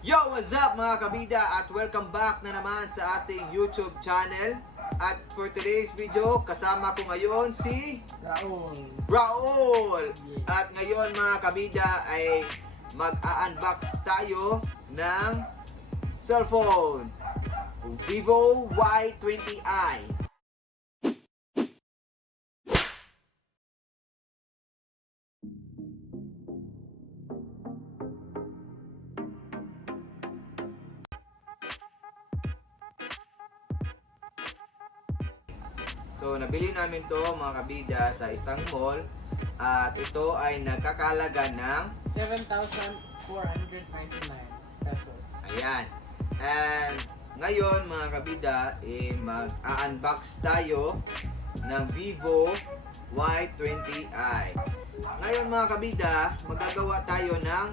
Yo! What's up mga kabida? At welcome back na naman sa ating YouTube channel. At for today's video, kasama ko ngayon si Raul! Yeah. At ngayon mga kabida ay mag-unbox tayo ng cellphone VIVO Y20i. So, nabili namin to mga kabida sa isang mall at ito ay nagkakalaga ng 7,499 pesos. ayan. And ngayon mga kabida, mag-unbox tayo ng VIVO Y20i. Ngayon mga kabida, magagawa tayo ng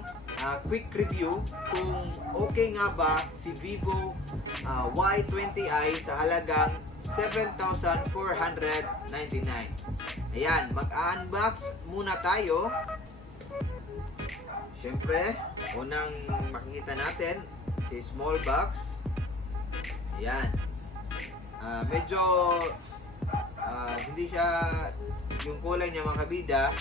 quick review kung okay nga ba si VIVO Y20i sa halagang 7,499. Ayan, mag-unbox muna tayo. Siyempre, unang makikita natin si small box. Ayan. Medyo hindi siya yung kulay niya mga kabida.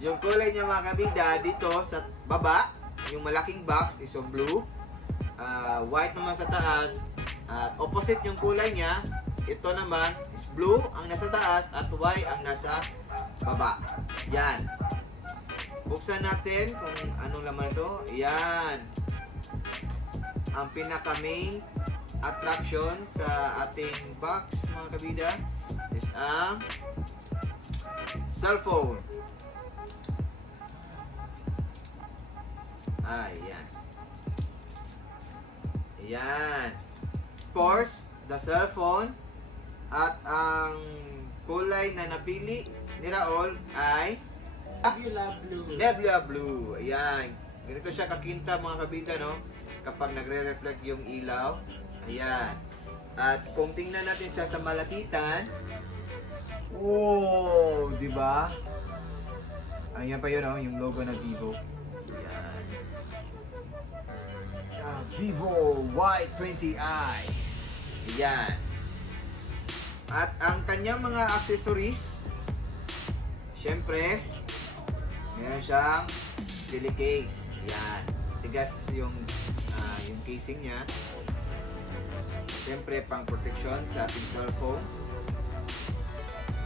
Yung kulay niya mga kabida dito sa baba, yung malaking box is yung blue. White naman sa taas. Opposite yung kulay niya, ito naman is blue ang nasa taas at white ang nasa baba. Yan. Buksan natin kung anong laman ito. Yan. Ang pinaka main attraction sa ating box mga kabida is ang cellphone. Ayan. Ayan. Of course, the cellphone at ang kulay na napili ni Raul ay Nebula Blue. Nebula Blue. Ayan. Ganito siya kakinta mga kabida, no? Kapag nagre-reflect yung ilaw. Ayan. At kung tingnan natin siya sa malapitan, oh, di ba? Ayan pa yun, no? Yung logo ng VIVO. Ayan. VIVO Y20i. Ayan. At ang kanyang mga accessories, syempre, meron siyang jelly case. Ayan. Tigas yung casing niya. Syempre, pang protection sa ating cellphone.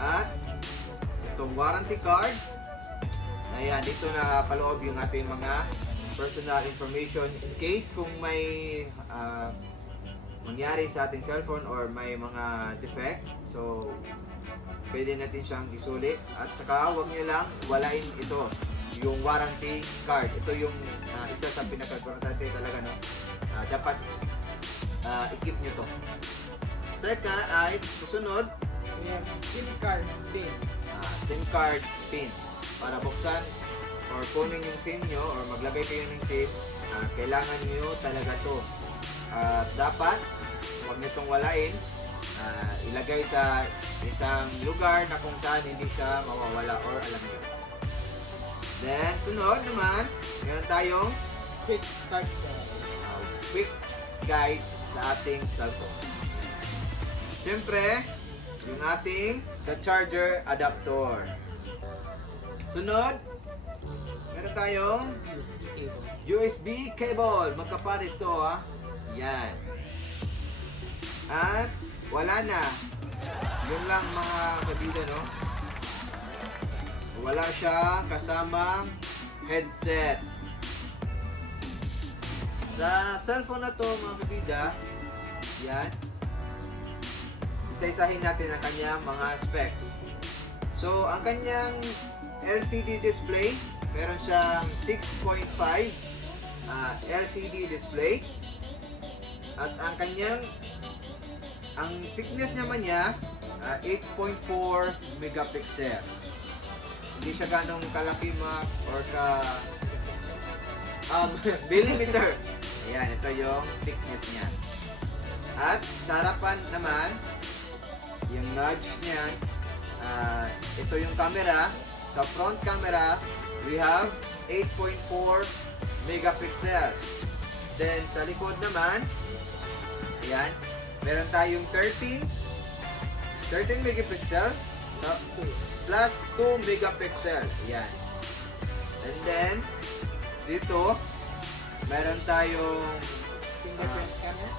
At itong warranty card. Ayan, dito na paloob yung ating mga personal information in case kung may mangyari sa ating cellphone or may mga defect. So, pwede natin siyang isulit. At saka, huwag nyo lang walain ito, yung warranty card. Ito yung isa sa pinaka-importante talaga, no? Dapat i-keep nyo to. Second, susunod, We have SIM card pin. SIM card pin. Para buksan or kunin yung SIM nyo or maglagay kayo ng SIM, kailangan nyo talaga to. Dapat huwag nyo itong walain. Ilagay sa isang lugar na kung saan hindi siya mawawala or alam nyo. Then, sunod naman, meron tayong Quick start guide. quick guide sa ating cellphone. Siyempre, yung ating the charger adapter. Sunod, meron tayong USB cable. USB cable. Magkapares to, ha. Yan. At wala na. Yun lang mga kabida, no? Wala siya kasamang headset. Sa cellphone na to mga kabida, yan. Isa-isahin natin ang kanyang mga specs. So, ang kanyang LCD display, meron siyang 6.5 LCD display. At ang kanyang thickness naman niya 8.4 megapixel. Hindi siya ganong kalaki or millimeter. Ayan, ito yung thickness niya. At sa harapan naman, yung notch niya, ito yung camera. Sa front camera, we have 8.4 megapixel. Then sa likod naman, ayan, meron tayong 13 megapixel plus 2 megapixel. Ayan. And then, dito, meron tayong Fingerprint scanner.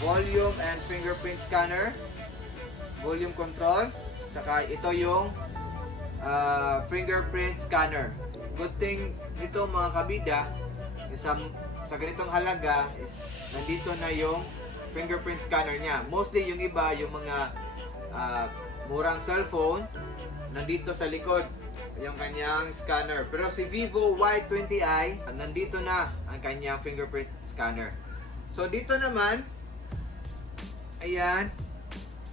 volume and fingerprint scanner, volume control, tsaka ito yung fingerprint scanner. Good thing dito mga kabida, sa ganitong halaga, nandito na yung fingerprint scanner niya. Mostly yung iba, yung mga murang cellphone, nandito sa likod yung kanyang scanner. Pero si Vivo Y20i, nandito na ang kanyang fingerprint scanner. So dito naman, ayan,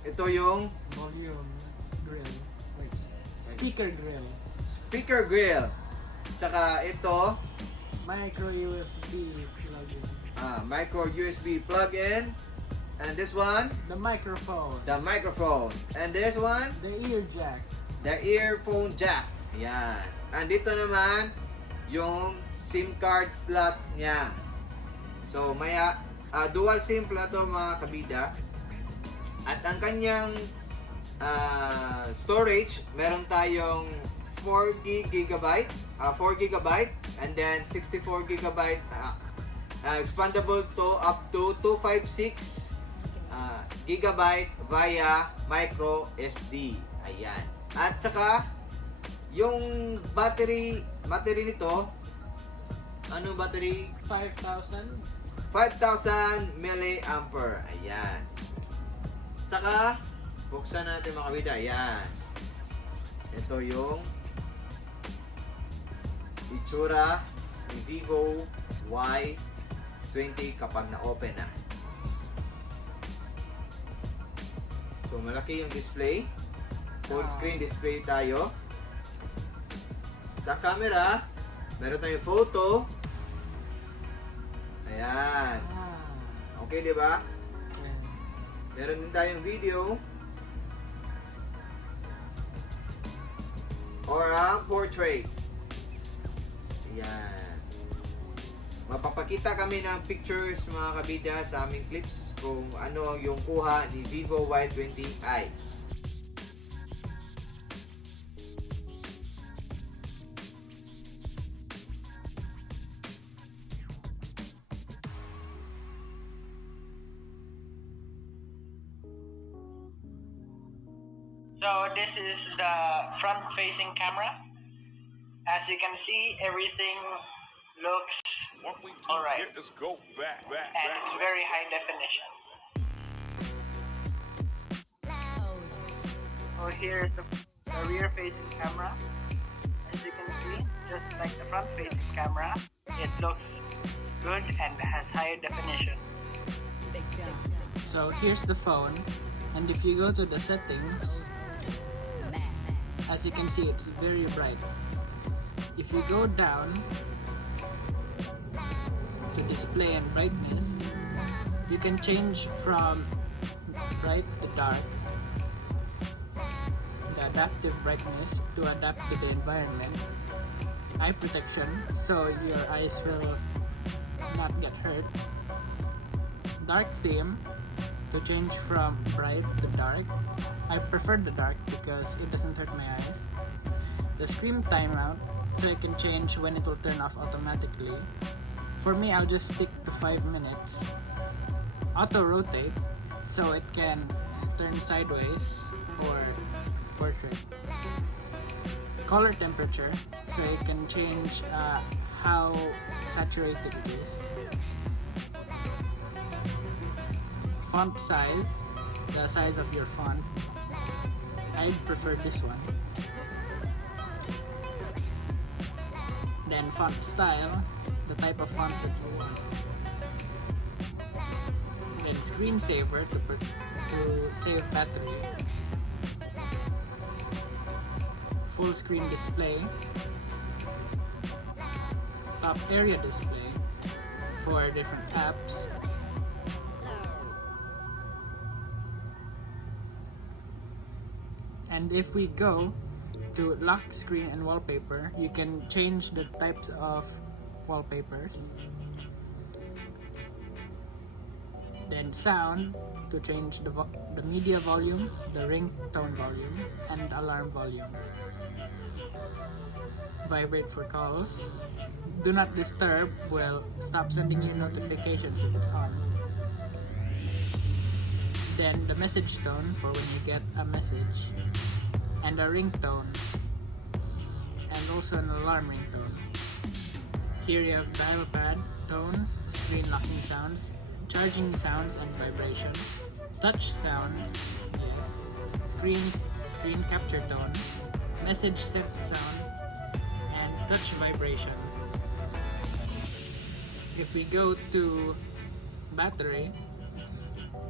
ito yung Volume grill. Wait. Speaker grill. speaker grill. Saka ito, Micro USB plug-in. micro USB plug-in. And this one, The microphone. the microphone. And this one, The ear jack. the earphone jack. Ayan. And dito naman, yung SIM card slots niya. So, may dual SIM pala to mga kabida. At ang kanyang storage, meron tayong 4 GB, 4 GB, and then 64 GB expandable to up to 256 GB via micro SD. Ayan. At saka yung battery nito, ano battery? 5,000. 5,000 mAh. Ayan. Saka buksan natin mga kabida. Ayan. Ito yung itsura ni Vivo Y20 kapag na-open na. So malaki yung display. Full screen display tayo. Sa camera, meron tayong photo. Ayan. Okay, di ba? Meron din tayong video. Or portrait. Ayan. Mapapakita kami ng pictures mga kabida sa aming clips kung ano yung kuha ni Vivo Y20i. So this is the front-facing camera. As you can see, everything looks alright, and it's very high definition. So here's the rear-facing camera. As you can see, just like the front-facing camera, it looks good and has higher definition. So here's the phone, and if you go to the settings, as you can see, it's very bright. If you go down to display and brightness, you can change from bright to dark, the adaptive brightness to adapt to the environment, eye protection so your eyes will not get hurt, dark theme to change from bright to dark. I prefer the dark because it doesn't hurt my eyes. The screen timeout, so I can change when it will turn off automatically. For me, I'll just stick to 5 minutes. Auto rotate, so it can turn sideways for portrait. Color temperature, so it can change how saturated it is. Font size, the size of your font. I prefer this one. Then font style, the type of font that you want. Then screensaver to save battery. Full screen display. Top area display for different apps. And if we go to lock screen and wallpaper, you can change the types of wallpapers. Then sound to change the media volume, the ringtone volume, and alarm volume. Vibrate for calls. Do not disturb will stop sending you notifications if it's on. Then the message tone for when you get a message, and a ringtone, and also an alarm ringtone. Here you have dial pad, tones, screen locking sounds, charging sounds and vibration, touch sounds, yes, screen capture tone, message sent sound, and touch vibration. If we go to battery,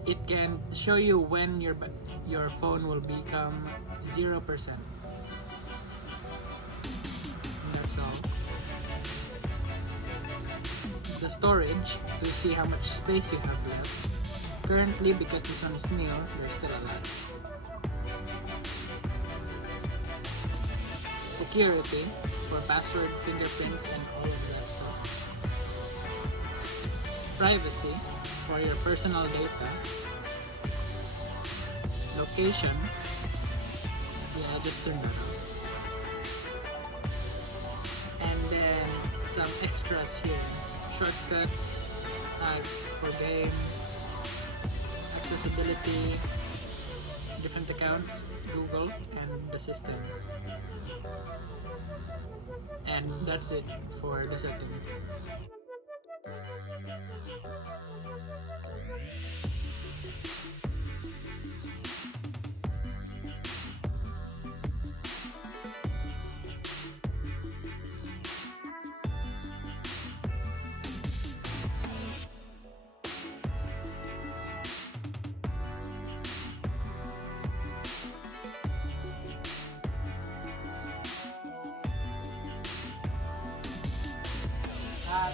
it can show you when your phone will become 0%. That's all. The storage to see how much space you have left. Currently, because this one is new, there's still a lot. Security for password, fingerprints, and all of that stuff. Privacy for your personal data. Location, yeah, just turn that on. And then some extras here. Shortcuts for games, accessibility, different accounts, Google, and the system. And that's it for the settings.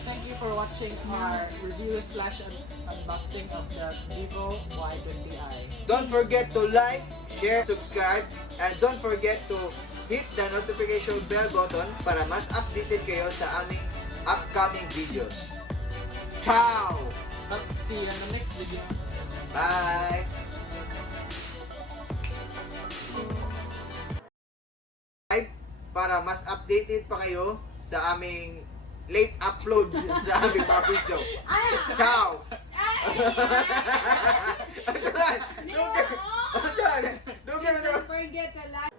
Thank you for watching our review / unboxing of the VIVO Y20i. Don't forget to like, share, subscribe, and don't forget to hit the notification bell button para mas updated kayo sa aming upcoming videos. Ciao! See you in the next video. Bye! Para mas updated pa kayo sa aming late upload sa aming mga video. Ciao! Don't forget to like.